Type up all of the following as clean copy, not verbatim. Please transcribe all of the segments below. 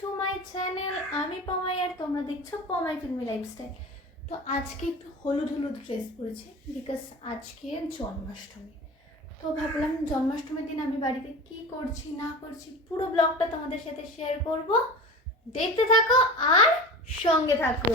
To my channel. আমি পমাই আর তোমরা দেখছো পমাই ফিল্মি লাইফস্টাইল। তো আজকে একটু হলুদ হলুদ ড্রেস পরেছি বিকজ আজকে জন্মাষ্টমী। তো ভাবলাম জন্মাষ্টমীর দিন আমি বাড়িতে কি করছি না করছি পুরো ব্লগটা তোমাদের সাথে শেয়ার করব। দেখতে থাকো আর সঙ্গে থাকো।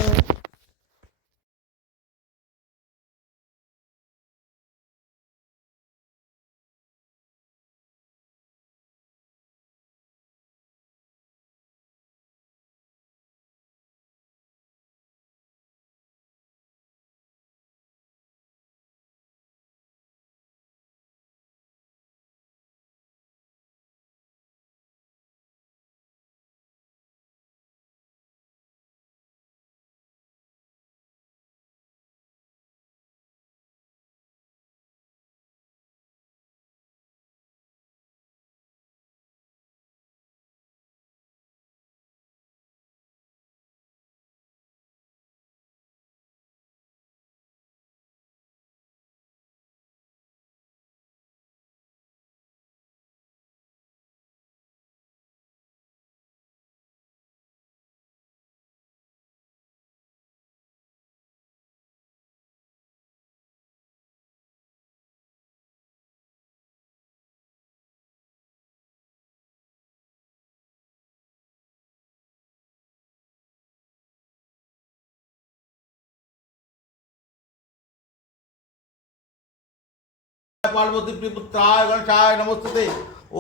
पार्वती प्रिपुत्राय गणेशाय नमोस्तुते।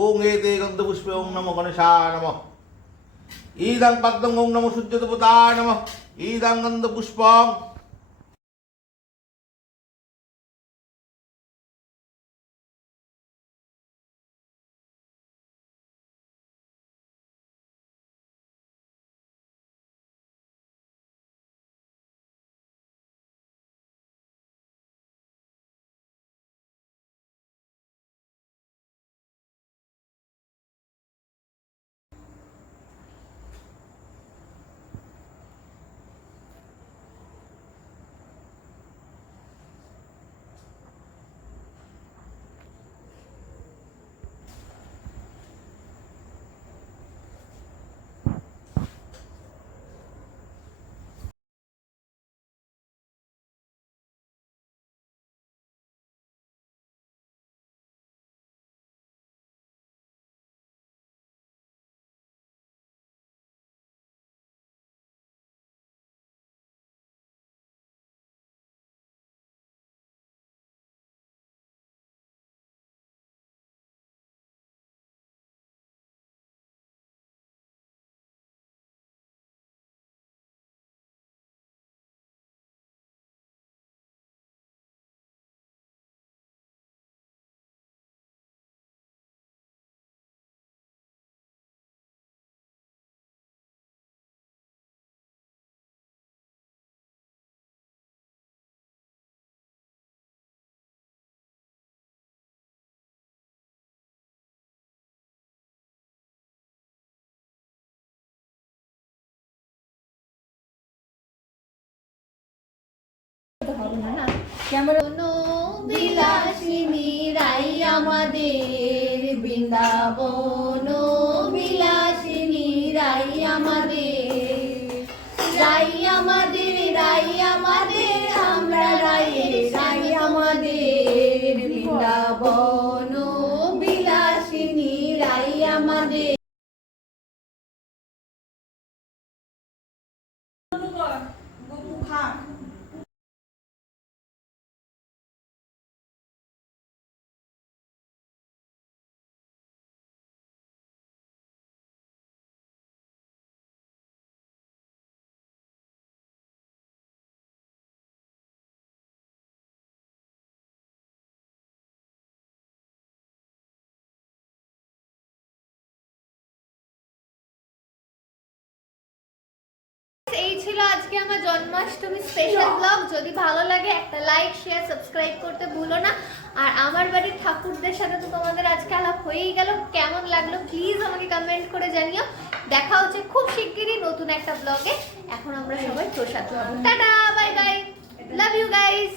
ओम एते गन्धपुष्पे ओम नमो गणेशाय नमः। ईदं पद्मं ओम नमो सूर्यदेवताय नमः। ईदं गन्धपुष्पं বিলাসিনী রাই আমাদের বৃন্দাবন, বিলাসিনী রাই আমাদের, রাই আমাদের, রাই আমাদের, আমরা রায়ের রাই আমাদের বৃন্দাবন, বিলাসিনী রাই আমাদের। এই ছিল আজকে আমার জন্মাষ্টমী স্পেশাল ব্লগ। যদি ভালো লাগে একটা লাইক শেয়ার সাবস্ক্রাইব করতে ভুলো না। আর আমার বাড়ির ঠাকুরদের সাথে তো তোমাদের আজকে আলাপ হয়েই গেল, কেমন লাগলো প্লিজ আমাকে কমেন্ট করে জানিও। দেখা হচ্ছে খুব শিগগিরই নতুন একটা ব্লগে। এখন আমরা সবাই প্রসাদ খাবো। টাটা, bye bye, love you guys.